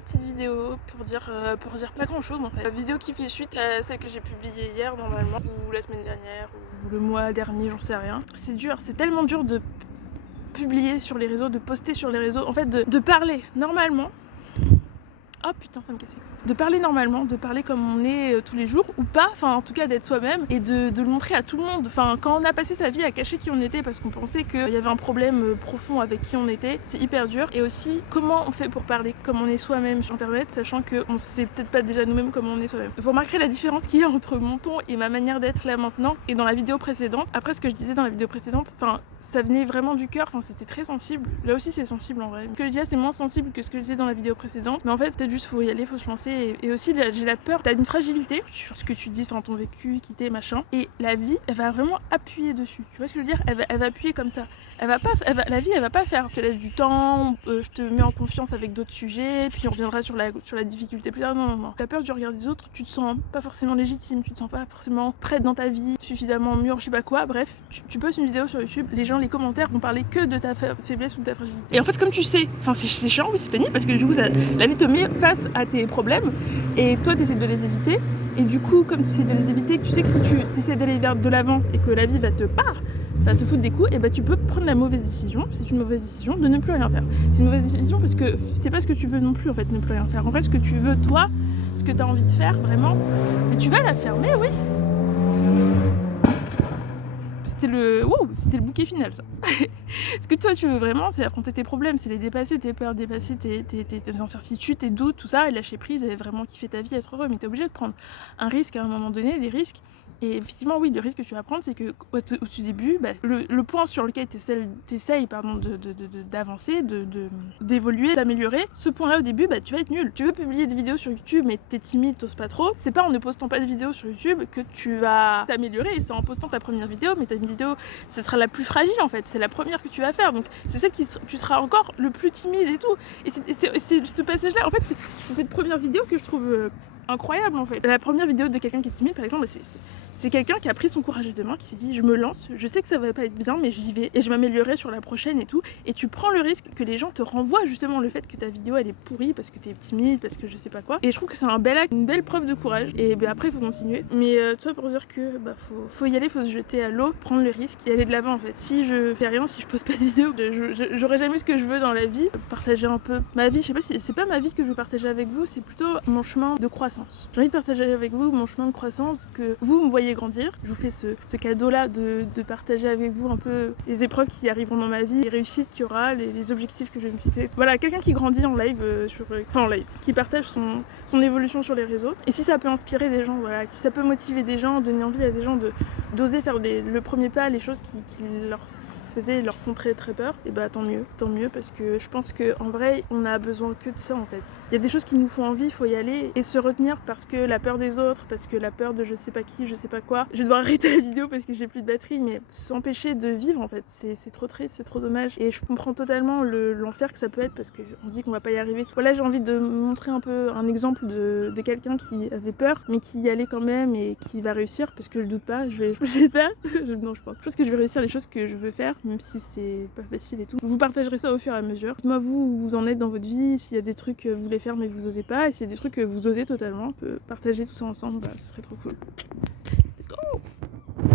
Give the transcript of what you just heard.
petite vidéo pour dire pas grand chose en fait. La vidéo qui fait suite à celle que j'ai publiée hier normalement, ou la semaine dernière, ou le mois dernier, j'en sais rien. C'est dur, c'est tellement dur de publier sur les réseaux, de poster sur les réseaux, en fait de parler normalement. Oh putain, ça me cassait quoi. De parler normalement, de parler comme on est tous les jours, ou pas, enfin en tout cas d'être soi-même, et de le montrer à tout le monde. Enfin, quand on a passé sa vie à cacher qui on était parce qu'on pensait qu'il y avait un problème profond avec qui on était, c'est hyper dur. Et aussi, comment on fait pour parler comme on est soi-même sur internet, sachant qu'on sait peut-être pas déjà nous-mêmes comment on est soi-même. Vous remarquerez la différence qu'il y a entre mon ton et ma manière d'être là maintenant, et dans la vidéo précédente. Après, ce que je disais dans la vidéo précédente, enfin, ça venait vraiment du cœur, enfin c'était très sensible. Là aussi c'est sensible en vrai. Ce que je dis là c'est moins sensible que ce que je disais dans la vidéo précédente, mais en fait peut-être juste faut y aller, faut se lancer, et aussi j'ai la peur, t'as une fragilité sur ce que tu dis, enfin ton vécu, quitter, machin, et la vie elle va vraiment appuyer dessus, tu vois ce que je veux dire, elle va appuyer comme ça, la vie elle va pas faire, je te laisse du temps, je te mets en confiance avec d'autres sujets, puis on reviendra sur la difficulté plus tard, non, t'as peur du regard des autres, tu te sens pas forcément légitime, tu te sens pas forcément prête dans ta vie, suffisamment mûre, je sais pas quoi, bref, tu postes une vidéo sur YouTube, les gens, les commentaires vont parler que de ta faiblesse ou de ta fragilité. Et en fait, comme tu sais, enfin c'est chiant, mais c'est pénible parce que du coup, la vie te met face à tes problèmes et toi, t'essaies de les éviter. Et du coup, comme tu essaies de les éviter, tu sais que si tu essaies d'aller vers de l'avant et que la vie va te foutre des coups, et bah tu peux prendre la mauvaise décision, c'est une mauvaise décision, de ne plus rien faire. C'est une mauvaise décision parce que c'est pas ce que tu veux non plus en fait, ne plus rien faire. En vrai, ce que tu veux toi, ce que t'as envie de faire vraiment, mais tu vas la faire, mais oui. C'était le bouquet final ça. Ce que toi tu veux vraiment, c'est affronter tes problèmes, c'est les dépasser, tes peurs, dépasser tes incertitudes, tes doutes, tout ça, et lâcher prise et vraiment kiffer ta vie, être heureux. Mais t'es obligé de prendre un risque à un moment donné, des risques. Et effectivement, oui, le risque que tu vas prendre, c'est que au tout début, bah, le point sur lequel t'essayes d'avancer, d'évoluer, d'améliorer, ce point-là au début, bah, tu vas être nul. Tu veux publier des vidéos sur YouTube, mais t'es timide, t'oses pas trop. C'est pas en ne postant pas de vidéos sur YouTube que tu vas t'améliorer. Et c'est en postant ta première vidéo, mais ta vidéo, ce sera la plus fragile en fait. C'est la première que tu vas faire. Donc c'est celle tu seras encore le plus timide et tout. Et c'est ce passage-là, en fait, c'est cette première vidéo que je trouve incroyable en fait. La première vidéo de quelqu'un qui est timide par exemple, c'est quelqu'un qui a pris son courage à deux mains, qui s'est dit je me lance, je sais que ça va pas être bien mais j'y vais et je m'améliorerai sur la prochaine et tout, et tu prends le risque que les gens te renvoient justement le fait que ta vidéo elle est pourrie parce que t'es timide, parce que je sais pas quoi, et je trouve que c'est un bel acte, une belle preuve de courage, et ben après il faut continuer, mais tout ça pour dire que bah, faut y aller, faut se jeter à l'eau, prendre le risque et aller de l'avant en fait. Si je fais rien, si je pose pas de vidéo, j'aurai jamais ce que je veux dans la vie, partager un peu ma vie, je sais pas si c'est pas ma vie que je veux partager avec vous, c'est plutôt mon chemin de croissance. J'ai envie de partager avec vous mon chemin de croissance, que vous me voyez grandir. Je vous fais ce cadeau-là de partager avec vous un peu les épreuves qui arriveront dans ma vie, les réussites qu'il y aura, les objectifs que je vais me fixer. Voilà, quelqu'un qui grandit en live, en live, qui partage son évolution sur les réseaux. Et si ça peut inspirer des gens, voilà, si ça peut motiver des gens, donner envie à des gens d'oser faire le premier pas, les choses qui leur font très très peur, et bah tant mieux, parce que je pense que en vrai on a besoin que de ça en fait. Il y a des choses qui nous font envie, il faut y aller et se retenir, parce que la peur des autres, parce que la peur de je sais pas qui, je sais pas quoi. Je vais devoir arrêter la vidéo parce que j'ai plus de batterie, mais s'empêcher de vivre en fait, c'est trop triste, c'est trop dommage, et je comprends totalement l'enfer que ça peut être, parce qu'on se dit qu'on va pas y arriver. Voilà, j'ai envie de montrer un peu un exemple de quelqu'un qui avait peur mais qui y allait quand même et qui va réussir, parce que je doute pas, j'espère, non je pense que je vais réussir les choses que je veux faire, même si c'est pas facile et tout. Vous partagerez ça au fur et à mesure. Dites-moi vous où vous en êtes dans votre vie, s'il y a des trucs que vous voulez faire mais vous osez pas, et s'il y a des trucs que vous osez totalement, on peut partager tout ça ensemble, bah ce serait trop cool.